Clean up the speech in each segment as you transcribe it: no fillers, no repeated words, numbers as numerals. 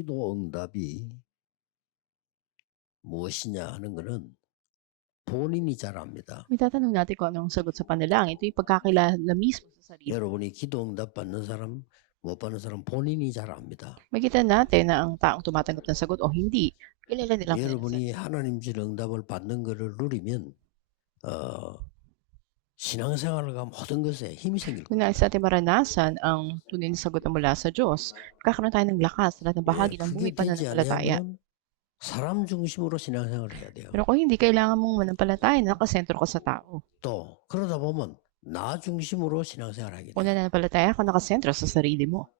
기도 응답이 무엇이냐 하는 것은 본인이 잘 압니다. Itatanong natin kung anong sagot sa panalangin. Ito yung pagkakilala mismo sa sarili. 여러분이 기도 응답 받는 사람, 못 받는 사람 본인이 잘 압니다. Makita natin na ang taong tumatanggap ng sagot o hindi, kilala nilang kanilang 여러분이 sarili. 하나님 줄 응답을 받는 것을 누리면 신앙생활과 모든 것에 힘이 생길 Kung 겁니다. nais natin maranasan ang tunay na sagot na mula sa Diyos, magkakaroon tayo ng lakas sa lahat ng bahagi ng buhay 그게 되지 pananampalataya. 않으면 사람 중심으로 신앙생활을 해야 돼요. Pero kung hindi, kailangan mong manampalataya na nakasentro ka sa tao. 또 그러다 보면 나 중심으로 신앙생활을 하게 Kung 돼요. nananampalataya ka, nakasentro sa sarili mo.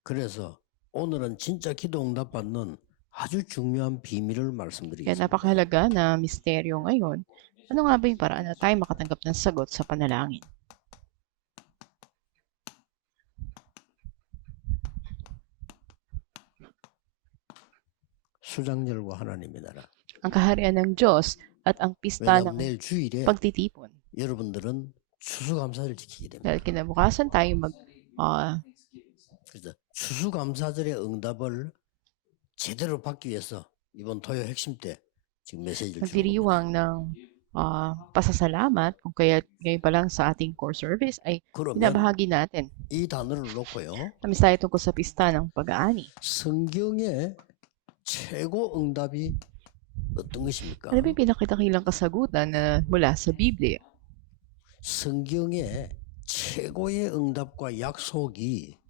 그래서 오늘은 진짜 기도 응답 받는 아주 중요한 비밀을 Kaya 말씀드리겠습니다. napakahalaga na misteryo ngayon. Ano nga ba yung paraan na tayo makatanggap ng sagot sa panalangin? 수장절과 하나님의 나라. Ang kaharian ng Diyos at ang pista 왜냐하면 ng 내일 주일에 pagtitipon. 여러분들은 추수감사를 지키게 됩니다. Dahil kinabukasan tayo 그래서 추수감사절의 응답을 제대로 받기 위해서 이번 토요 핵심 때 지금 메시지를 주는 겁니다. magdiriwang ng pasasalamat kung kaya ngayon pa lang sa ating core service ay 그러면 binabahagi natin. 이 단어를 놓고요. Tamis tayo tungkol sa pista ng pag-aani. 성경의 최고 응답이 어떤 것입니까? Ano ba yung pinakitakilang kasagutan na mula sa Biblia? 성경의 최고의 응답과 약속이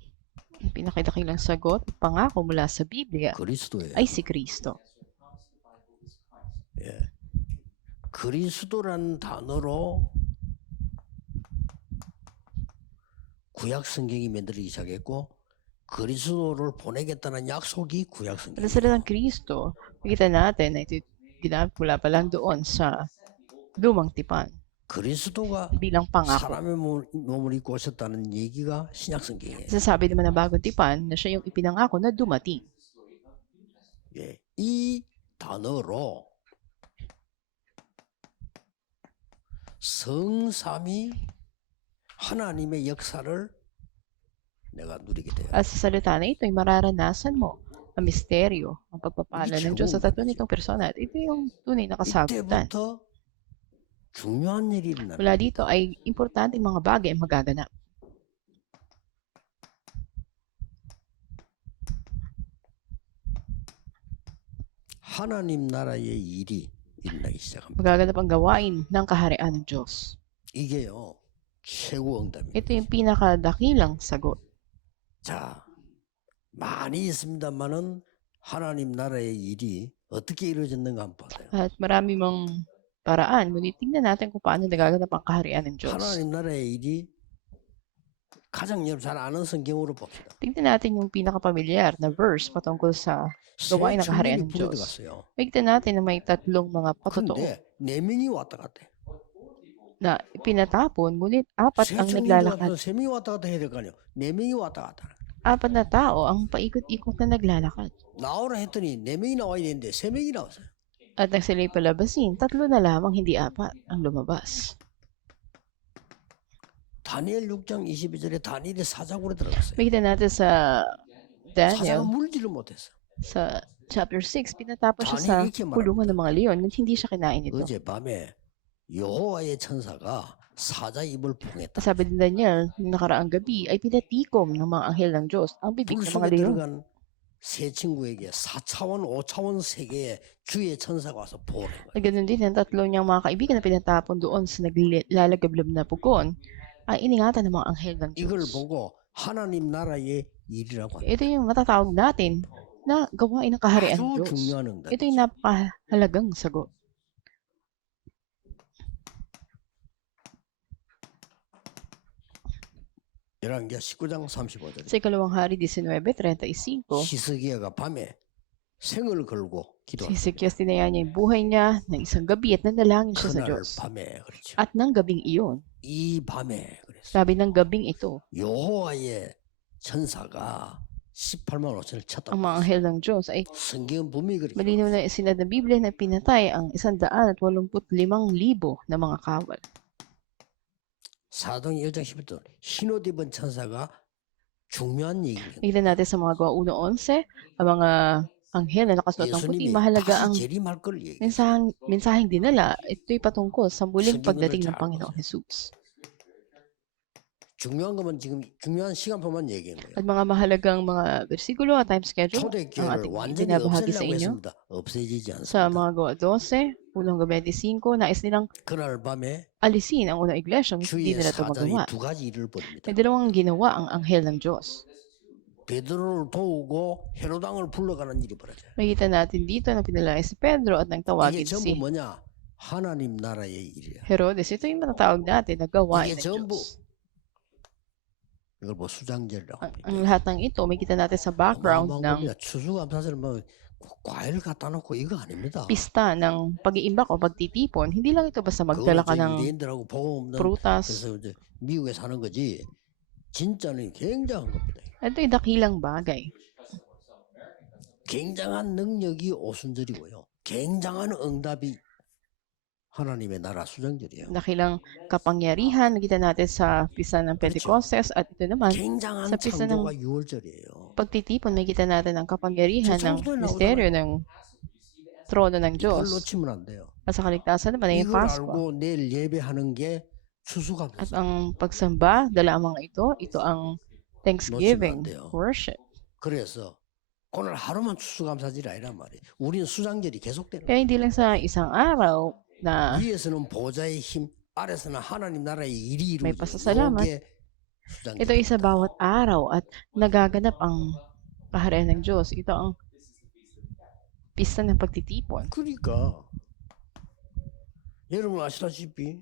Ang pinakitakilang sagot at pangako mula sa Biblia 그리스도예요. ay si Kristo. 예. 그리스도라는 단어로 구약 성경이 만들어지기 시작했고 그리스도를 보내겠다는 약속이 구약 Sa 성경. salitang Kristo, makita natin na ito ginamit mula pa lang doon sa lumang tipan 그리스도가 bilang pangako. 사람의 몸을 입고 오셨다는 얘기가 신약 성경이에요. Sasabi naman ng bagong tipan na siya yung ipinangako na dumating. 예. 이 단어로 성삼위 하나님의 역사를 내가 누리게 돼요. At sa salita na ito ay mararanasan mo ang misteryo, ang pagpapala ng Diyos sa tatlo nitong persona. At ito yung tunay na kasagutan. 이때부터 중요한 일이 일어납니다. Mula dito ay importanteng mga bagay ang magaganap. 하나님 나라의 일이 일어나기 시작합니다. Magaganap ang gawain ng kaharian ng Diyos. 이게요 최고 응답입니다. Ito yung pinakadakilang sagot. 자, 많이 있습니다만은 하나님 나라의 일이 어떻게 이루어졌는가 한번 보세요. At marami mang paraan, ngunit tingnan natin kung paano nagaganap ang kaharian ng Diyos. 하나님 나라의 일이 가장 여러분 잘 아는 성경으로 봅시다. Tingnan natin yung pinakapamilyar na verse patungkol sa gawain ng kaharian 천국이 ng Diyos. 불어들어갔어요. Tingnan natin na may tatlong mga patotoo 근데 네 명이 왔다 갔다 해. na pinatapon, ngunit apat 세 ang 천국이 naglalakad. 왔다 세 명이 왔다 갔다 해야 될 거 아니에요. 네 명이 왔다 갔다. Apat na tao ang paikot-ikot na naglalakad. 나오라 했더니 네 명이 나와야 되는데 세 명이 나왔어요. At nang sila'y palabasin, tatlo na lamang, hindi apat, ang lumabas. 다니엘 6장 22절에 다니엘이 사자굴에 들어갔어요. Makita natin sa 사자가 Daniel, 물지를 못했어. sa chapter 6, pinatapos siya sa Daniel 이렇게 말합니다. kulungan ng mga leon, ngunit hindi siya kinain ito. 어젯밤에 여호와의 천사가 사자 입을 봉했다. Sabi ni Daniel, nung nakaraang gabi ay pinatikom ng mga anghel ng Diyos ang bibig 불 ng mga 속에 leon. 들어간 세 친구에게 4차원, 5차원 세계의 주의 천사가 와서 보호를 한 거예요. At ganun din ang tatlo niyang mga kaibigan na pinatapon doon sa naglalagablab na pugon ay iningatan ng mga anghel ng 이걸 Diyos. 보고 하나님 나라의 일이라고 합니다. Ito yung matatawag natin na gawain ng kaharian ng 아주 Diyos. 중요한 응답. Ito yung napakahalagang sagot. 열왕기하 19장 35절. Sa ikalawang hari 19:35, 히스기야가 밤에 생을 걸고 si 기도하는 Hezekias tinaya niya yung buhay niya ng isang gabi at nanalangin siya sa 그날 Diyos. 밤에 그렇죠. At ng gabing iyon, 이 밤에 그랬어요. sabi ng gabing ito, 여호와의 천사가 18만 5천을 쳤다. ang mga anghel ng Diyos ay 성경은 분명히 그렇게 malinaw na isinad ng Biblia na pinatay ang 185,000 na mga kawal. 사도행 1장 11절 흰옷 입은 천사가 중요한 얘기입니다. Nakita natin sa mga gawa 1:11, ang mga anghel na nakasuot ng puti, 예수님이 mahalaga 다시 ang 재림할 걸 얘기해요. mensaheng dinala. Ito'y patungkol sa muling 성경을 pagdating ng 잘 Panginoong 보세요. Jesus. 중요한 것만 지금 중요한 시간표만 얘기한 거예요. At mga mahalagang mga bersikulo at time schedule ang 초대교회를 ating 완전히 binabahagi sa 없애려고 inyo. 했습니다. 없애지지 Sa 않습니다. mga gawa 12, unang 25, nais nilang 그날 밤에 alisin ang unang iglesia, hindi 주의 nila ito 사단이 magawa. 두 가지 일을 벌입니다. May dalawang ginawa ang anghel ng Diyos. 베드로를 도우고 헤로당을 불러가는 일이 벌어져요. Makita natin dito na pinalaya si Pedro at nang 이게 tawagin 전부 si 뭐냐? 하나님 나라의 일이에요. Herodes. Ito yung matatawag natin na gawain 이게 ng 전부 Diyos. 이걸 뭐 수장절이라고 합니다. Ang lahat ng ito, makita natin sa background 어마어마한 ng 겁니다. 추수감사절 뭐 과일 갖다 놓고 이거 아닙니다. pista ng pag-iimbak o pagtitipon. Hindi lang ito basta magdala 그거는 ka 저 ng 유대인들하고 복음 없는 prutas. 그래서 이제 미국에 사는 거지. 진짜는 굉장한 겁니다. Ito'y dakilang bagay. 굉장한 능력이 오순절이고요. 굉장한 응답이 하나님의 나라 수장절이에요. Dakilang kapangyarihan, nakita natin sa pista ng Pentecostes at ito naman, 굉장한 sa pista ng 창조가 6월절이에요. pagtitipon, makita natin ang kapangyarihan 저 ng 성도에 misteryo ng trono ng 이걸 Diyos. 놓치면 안 돼요. At sa kaligtasan naman ay yung 이걸 Pasko. 알고 내일 예배하는 게 At 추수감사. ang pagsamba, dala ang mga ito ang Thanksgiving 돼요. worship. 그래서 오늘 하루만 추수감사절이 아니란 말이에요. 우리는 수장절이 계속되는 거예요. Kaya hindi lang sa isang araw na 위에서는 보좌의 힘, 아래서는 하나님 나라의 일이 may 이루어져요. pasasalamat. 이게 Ito ay sa 수장절입니다. bawat araw at nagaganap ang kaharian ng Diyos. Ito ang pista ng pagtitipon. 그러니까 여러분 아시다시피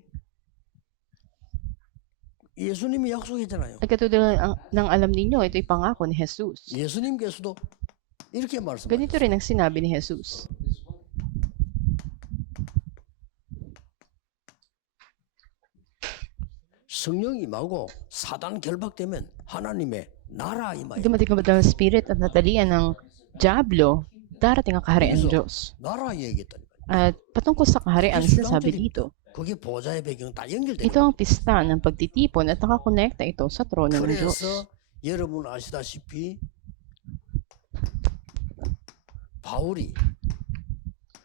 예수님이 약속했잖아요. At katulad ng alam ninyo, ito'y pangako ni Jesus. 예수님께서도 이렇게 Ganito 말씀하셨어요. rin ang sinabi ni Jesus. 성령이 임하고 사단 결박되면 하나님의 나라 임하여. Dumating ang Spirit at natalian ng Diablo, darating ang kaharian ng Diyos. 나라 얘기했다니까요. At patungkol sa kaharian, sinasabi dito, 그게 보좌의 배경 다 연결돼요. ito ang pista ng pagtitipon at nakakonekta ito sa trono ng Diyos. 그래서 여러분 아시다시피 바울이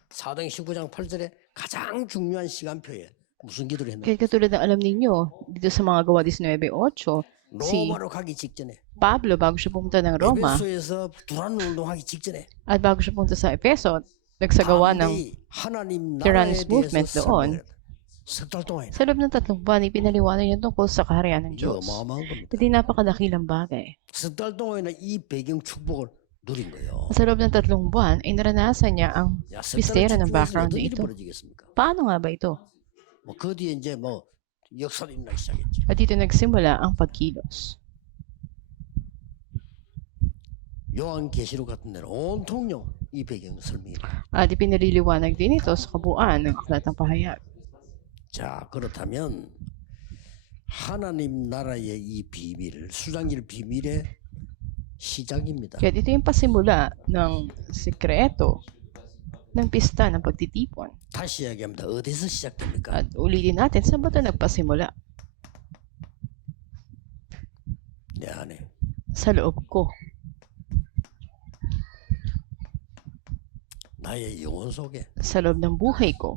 사도행 19장 8절에 가장 중요한 시간표에 무슨 기도를 했나? Kaya katulad ng alam ninyo, dito sa mga gawa 19:8, si 로마로 가기 직전에 Pablo, bago siya pumunta ng Roma, 에베소에서 두란 운동하기 직전에 at bago siya pumunta sa Efeso, nagsagawa ng 담대히 하나님 나라에 Tyrannus 대해서 movement doon. 석달 동안 Sa loob ng 3 buwan, ipinaliwanag niya tungkol sa kaharian ng 이거 Diyos. 어마어마한 겁니다. Ito'y napakadakilang bagay. 석달 동안에는 이 배경 축복을 누린 거예요. Sa loob ng 3 buwan, ay naranasan niya ang 야, misteryo 석달을 ng 축복해서 background 어떤 na 일이 ito. 벌어지겠습니까? Paano nga ba ito? 그 뒤에 이제 역사를 일어나기 시작했죠. At dito nagsimula ang pagkilos. 요한계시록 같은 데는 온통요 이 배경 설명이. At ipinaliliwanag din ito sa kabuuan ng aklat ng pahayag. 자, 그렇다면 하나님 나라의 이 비밀, 수장일 비밀의 시작입니다. Kaya ito yung pasimula ng sikreto ng pista ng pagtitipon. 다시 이야기합니다. 어디서 시작됩니까? At ulitin natin, saan ba ito nagpasimula? 내 안에. Sa loob ko. 나의 영혼 속에, Sa loob ng buhay ko.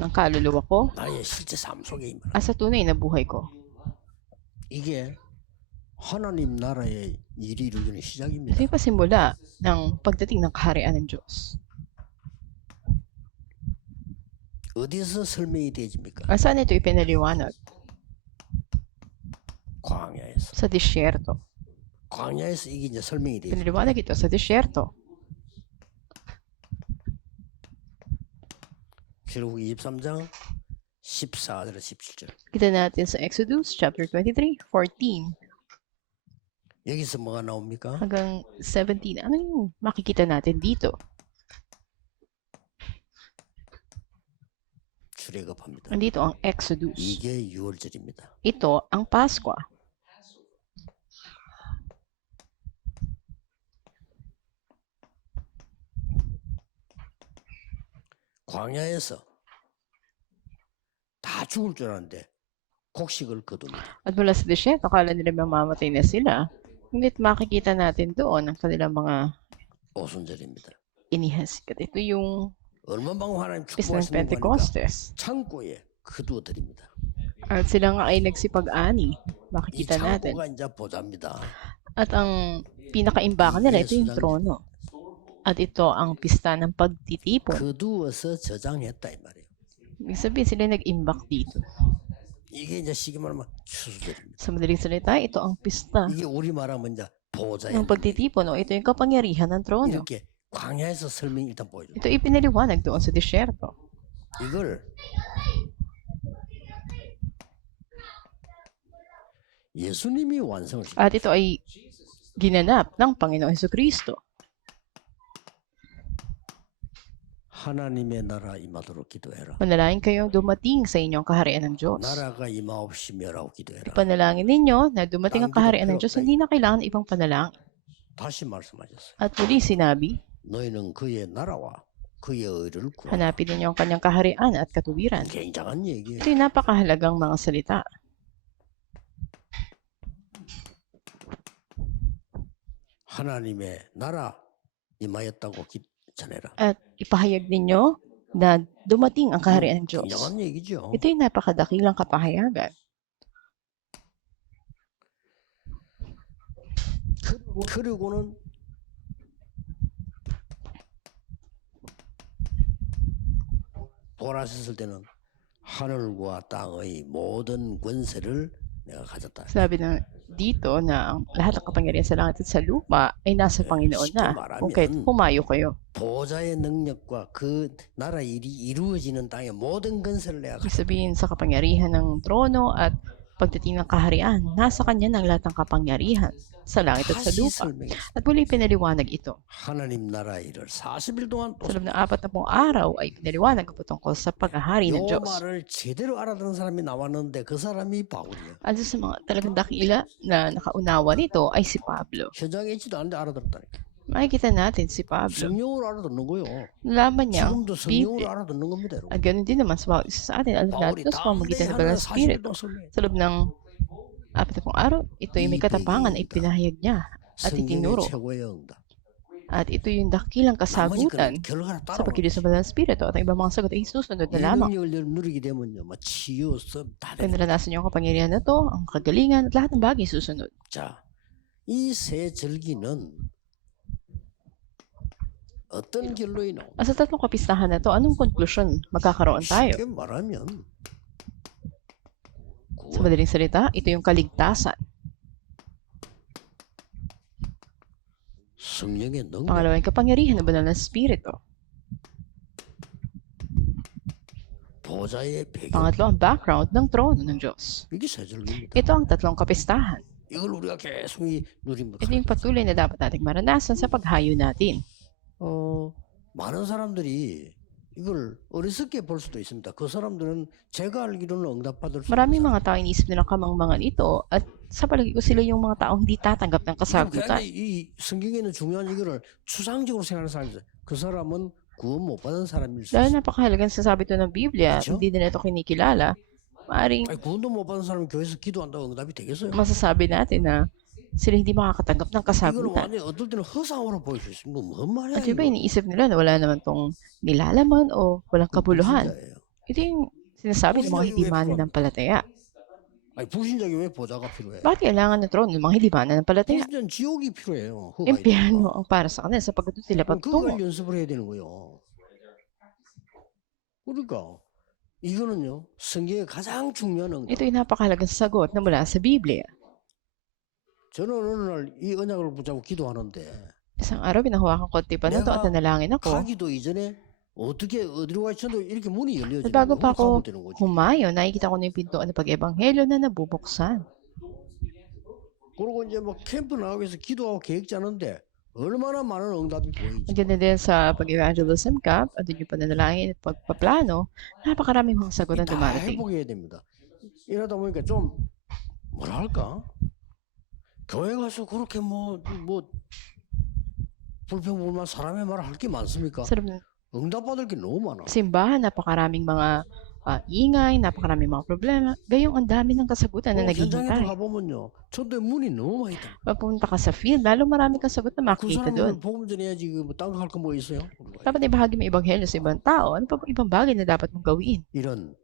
Ng kaluluwa ko. 나의 실제 삶 속에 임하라. At sa tunay na buhay ko. 이게 하나님 나라의 일이 이루어지는 시작입니다. Ito yung pasimula ng pagdating ng kaharian ng Diyos. 어디서 설명이 되집니까? At saan ito ipinaliwanag? 광야에서. Sa disyerto. 광야에서 이게 이제 설명이 되죠. Pinaliwanag ito sa disyerto. 결국 23장 14절 17절. Kita natin sa Exodus chapter 23:14 여기서 뭐가 나옵니까? hanggang 17. Ano yung makikita natin dito? 출애굽합니다. Andito ang Exodus. 이게 6월절입니다. Ito ang Pasko. 광야에서 다 죽을 줄 알았는데 곡식을 거둡니다. At mula sa disyerto, akala nila mamamatay na sila. Ngunit makikita natin doon ang kanilang mga 오순절입니다. inihas. At ito yung 얼마만큼 하나님 Pista ng 축복하시는 거니까 Pentecostes. 창고에 거두어 드립니다. At sila nga ay nagsipag-ani. 이 Makikita natin. 창고가 이제 보좌입니다. At ang pinakaimbakan nila, ito yung trono. At ito ang pista ng pagtitipon. 거두어서 저장했다 이 말이에요. Ibig sabihin, sila nag-imbak dito. 이게 이제 쉽게 말하면 추수절입니다. Sa madaling salita, ito ang pista 이게 우리 말하면 이제 보좌의 ng pagtitipon. O ito yung kapangyarihan ng trono. 이렇게 광야에서 설명 일단 보여줘. Ito ipinaliwanag doon sa disyerto. 이걸 예수님이 완성을 시켰어요. At ito ay ginanap ng Panginoong Hesukristo. 하나님의 나라 임하도록 기도해라. Manalangin kayong dumating sa inyong kaharian ng Diyos. 나라가 임하옵시 멸하고 기도해라. Panalangin ninyo na dumating ang kaharian ng Diyos, hindi na kailangan ibang panalangin. 다시 말씀하셨어요. At muli sinabi, 너희는 그의 나라와 그의 의를 구하라. hanapin ninyo ang kanyang kaharian at katuwiran. 굉장한 얘기예요. Ito'y napakahalagang mga salita. 하나님의 나라 임하였다고 전해라. At ipahayag ninyo na dumating ang kaharian ng Diyos. 굉장한 얘기죠. Ito'y napakadakilang kapahayagan. 그리고는 돌아섰을 때는 하늘과 땅의 모든 권세를 내가 가졌다. Sabi na dito na ang lahat ng kapangyarihan sa langit at sa lupa ay nasa Panginoon na. Kung kaya't humayo kayo. 보좌의 능력과 그 나라 일이 이루어지는 땅의 모든 권세를 내가 Ibig sabihin sa kapangyarihan ng trono at pagdating ng kaharian, nasa kanya ng lahat ng kapangyarihan sa langit at sa 다시 lupa. 설명했어. At muli pinaliwanag ito. 하나님 나라 일을 40일 동안 또 Sa loob ng 40 araw ay pinaliwanag ko tungkol sa paghahari ng 요 Diyos. 말을 제대로 알아듣는 사람이 나왔는데 그 사람이 바울이에요. At sa mga talagang dakila na nakaunawa nito ay si Pablo. 현장에 있지도 않는데 알아들었다니까. Makikita natin si Pablo. 성령으로 알아듣는 거요. Nalaman niya ang 지금도 성령으로 Biblia. 알아듣는 겁니다. 여러분. At ganoon din naman sa bawat isa sa atin. Alam natin 바울이 ito sa pamamagitan ng 담대히 Banal 하나님 Espiritu. 40일 동안 설명해. Sa loob ng 40 araw, ito ay may katapangan ay pinahayag niya at 성경의 itinuro. 최고의 응답. At ito yung dakilang 나머지 kasagutan 그는 결과가 sa 따라오는 pagkilos ng Banal Espiritu at ang ibang mga sagot ay susunod na 이 lamang. 능력을 누리게 되면요, 뭐 치유, 썸다 Kung 되는. naranasan niyo ang kapangyarihan na to, ang kagalingan at lahat ng bagay susunod. 자, 이 세 절기는 어떤 결론이 나오? At sa tatlong kapistahan na to, anong konklusyon magkakaroon tayo? 쉽게 말하면 Sa madaling salita, ito yung kaligtasan. 성령의 능력, Pangalawa yung kapangyarihan ng Banal na Espiritu. 보좌의 배경. Pangatlo, ang background ng trono ng Diyos. 이게 세 절기입니다. Ito ang tatlong kapistahan. 이걸 우리가 계속 누리면 Ito yung patuloy na dapat nating maranasan sa paghayo natin. 많은 사람들이 이걸 어리석게 볼 수도 있습니다. 그 사람들은 제가 알기로는 응답받을 수 Maraming 없는 mga tao iniisip nilang kamangmangan ito at sa palagi ko sila yung mga taong hindi tatanggap ng 사람. kasagutan. 이 성경에 있는 중요한 이거를 추상적으로 생각하는 사람이 있어요. 그 사람은 구원 못 받은 사람일 수 Dahil 있어요. napakahalagang sasabi ito ng Biblia, Kutyo? hindi din ito kinikilala, maaaring 아니, 구원도 못 받은 사람이 교회에서 기도한다고 응답이 되겠어요? masasabi natin na sila hindi makakatanggap ng 이거는 kasagutan. 완전히 어떨 때는 허상으로 보일 수 있습니다. 뭔 말이야 At iba 이거. iniisip nila na wala naman tong nilalaman o walang kabuluhan. 불신자예요. Ito yung sinasabi ng mga hindi mananampalataya. 아니 불신자에게 왜 보좌가 필요해? Bakit kailangan ng trono ng mga hindi mananampalataya? 불신자는 지옥이 필요해요. Impyerno ang para sa kanila sapagkat doon sila 그걸 pagtungo. 연습을 해야 되는 거예요. 그러니까 이거는요 성경의 가장 중요한 응답. Ito yung napakahalagang sagot na mula sa Biblia. 저는 어느 날 이 언약을 붙잡고 기도하는데 Isang araw, pinahawakan ko ang tipan na to at nanalangin ako. 가기도 이전에 어떻게 어디로 갈지도 이렇게 문이 열려지는 At bago pa ako 되는 거지. humayo, nakikita ko na yung pintuan ng pag-ebanghelyo na nabubuksan. 그리고 이제 뭐 캠프 나가기 위해서 기도하고 계획 짜는데 얼마나 많은 응답이 보이지. Nandiyan na din sa pag-evangelism camp, at doon yung pananalangin at pagpaplano, napakaraming mga sagot na 다 dumarating. 회복해야 됩니다. 이러다 보니까 좀 뭐라 할까? 교회 가서 그렇게 뭐 불평불만 사람의 말을 할 게 많습니까? Sa loob ng 응답받을 게 너무 많아. simbahan, napakaraming mga ingay, napakarami mga problema. Gayong ang dami ng kasagutan na 현장에도 naghihintay. 가보면요. 전도에 문이 너무 많이 있다. Papunta ka sa field, lalo marami kang sagot na 그 makikita doon. 사람들은 복음 전해야지 딴거 할 거 뭐 있어요? Dapat ibahagi mo ebanghelyo sa ibang tao. Ano pa bang ibang bagay na dapat mong gawin? 이런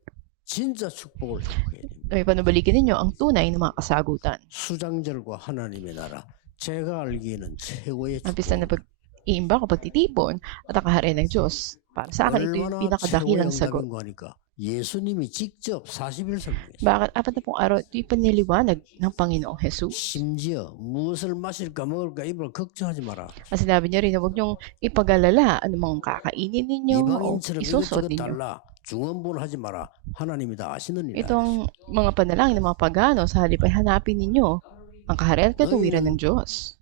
진짜 축복을 회복해야 됩니다. May panubalikin ninyo ang tunay ng mga kasagutan. 수장절과 하나님의 나라. 제가 알기에는 최고의 Ang pista na 축복. pag-iimba o pagtitipon at ang kaharian ng Diyos. Para sa akin, ito yung 얼마나 최고의 pinakadakilang sagot. 응답인가 하니까 예수님이 직접 40일 설명했어요. Bakit? 40 araw, ito yung paniliwanag ng Panginoong Jesus. 심지어 무엇을 마실까 먹을까 입을 걱정하지 마라. At sinabi niya rin na huwag niyong ipag-alala anumang kakainin ninyo o 이방인처럼 isusot 이것저것 ninyo. 달라 중언부언하지 마라. 하나님이 다 아시느니라. Itong mga panalangin ng mga pagano, sa halip ay hanapin ninyo ang kaharian at katuwiran ng Diyos.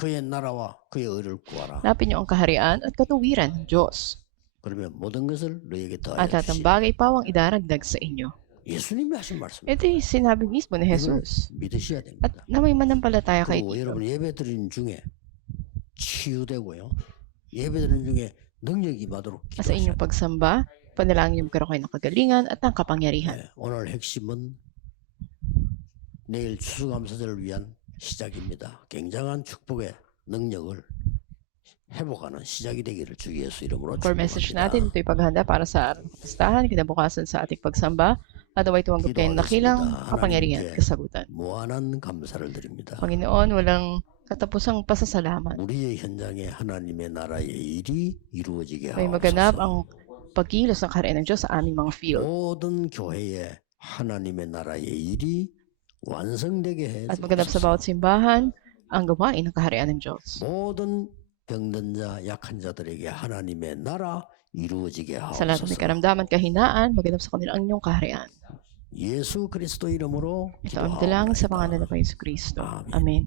그의 나라와 그의 의를 구하라. Hanapin niyo ang kaharian at katuwiran ng Diyos. 그러면 모든 것을 너에게 At 더하여 lahat ng 주시리. bagay pawang idaragdag sa inyo. 예수님이 하신 말씀. Ito yung sinabi mismo ni 이걸 Jesus. 믿으셔야 At 됩니다. na may manampalataya kayo 그리고 dito. 여러분 예배 드리는 중에 치유되고요. 예배 드리는 중에 능력이 임하도록 Sa inyong 기도하셔야 pagsamba, panalangin niyo magkaroon kayo ng kagalingan at ng kapangyarihan. 네, 오늘 핵심은 내일 추수감사절을 위한 시작입니다. 굉장한 축복의 능력을 회복하는 시작이 되기를 주 예수 이름으로 For message 축복합니다. natin, ito'y paghahanda para sa araw ng kapistahan, kinabukasan sa ating pagsamba, at away tumanggap kayo ng dakilang kapangyarihan at kasagutan. 무한한 감사를 드립니다. Panginoon, walang katapusang pasasalamat. 우리의 현장에 하나님의 나라의 일이 이루어지게 May maganap 하옵소서. ang pagkilos ng kaharian ng Diyos sa aming mga field. 모든 교회에 하나님의 나라의 일이 완성되게 해 At maganap sa bawat simbahan ang gawain ng kaharian ng Diyos. 모든 병든 자, 약한 자들에게 하나님의 나라 이루어지게 Sa lahat ng may 하옵소서. karamdaman, kahinaan, maganap sa kanila ang inyong kaharian. 예수 그리스도 이름으로 Ito ang dalangin sa 기도하옵나이다. pangalan ng Panginoon Kristo. Amen. Amen.